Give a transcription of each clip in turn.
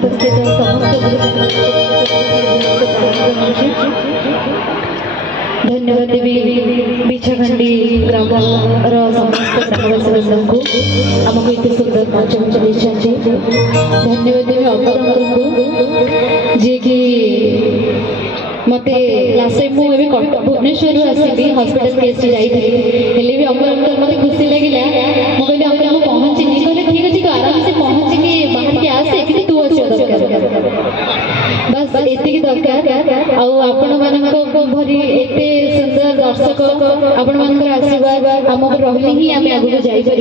उपस्थित समस्त धन्यवाद देवी बिछाखंडी ग्राम समस्त ग्रामवासी को आमको इतने सुंदर मंच देते धन्यवाद देवी अपर को जी कि मत लास्ट टाइम मुझे भुवनेश्वर आसली हॉस्पिटल केस जाइए भी अमर अंकल मत खुशी लगे मुझे अंकल मुझे पहुँची कहले ठीक अच्छे तू आराम से पहुँचिकी बाहर के आसे कि तू अच्छे दरकार बस एति दरकार आपण मान भरी एते सुंदर दर्शक आपण मान आशीर्वाद आमको रही ही आम आगे जापर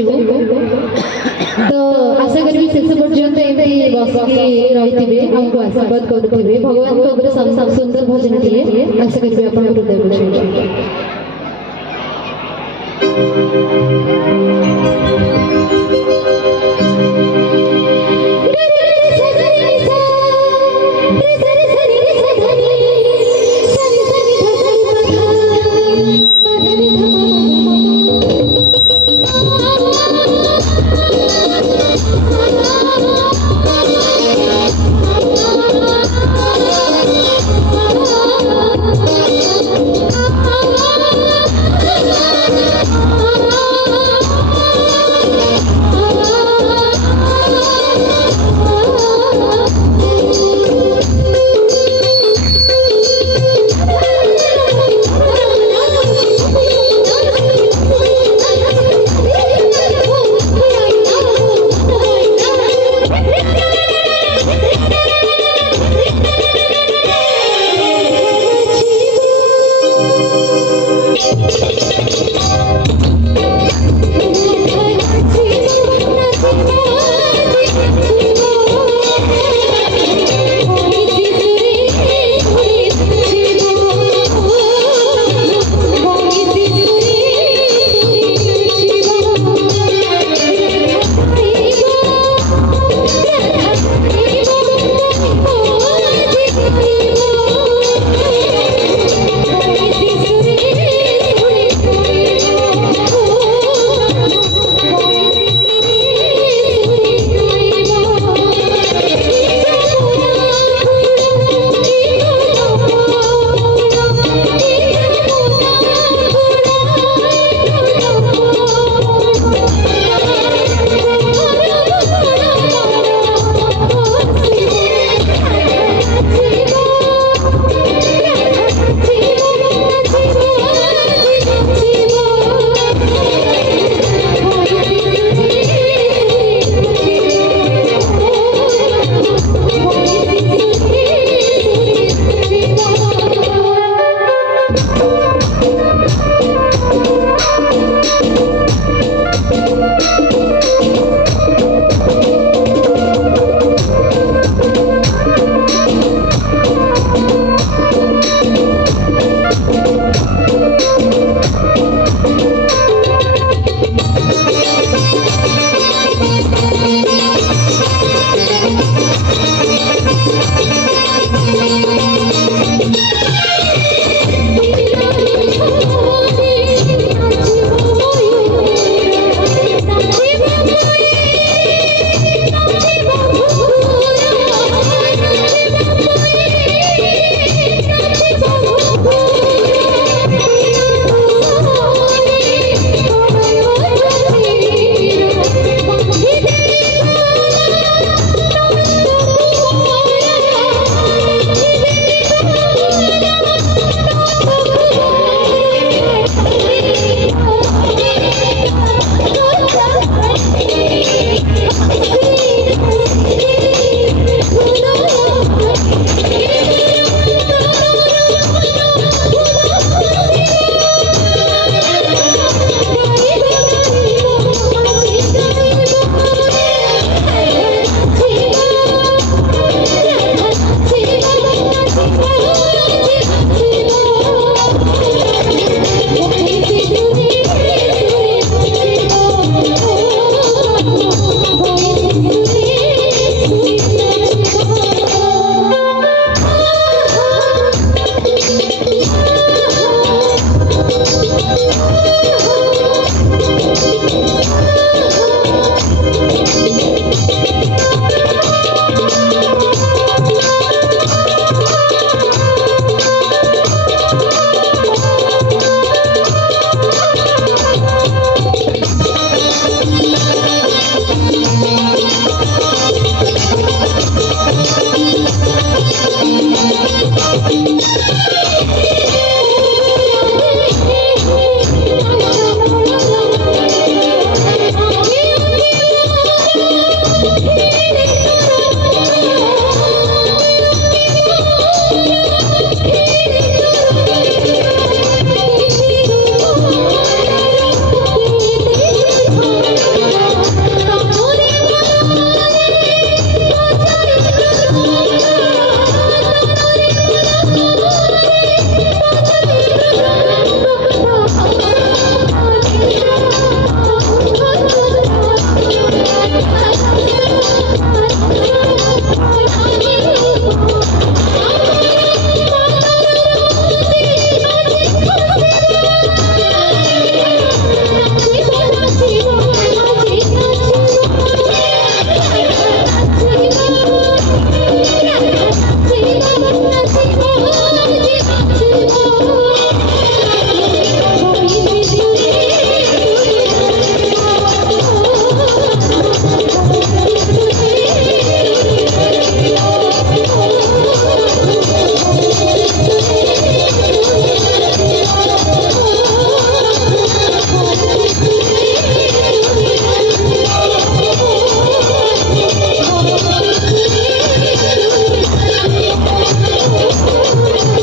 तो आशा करी शेष पर्यंत एमती बसिक रही आमको आशीर्वाद करुवे भगवान सुंदर भजन दिए आशा करी आप हृदय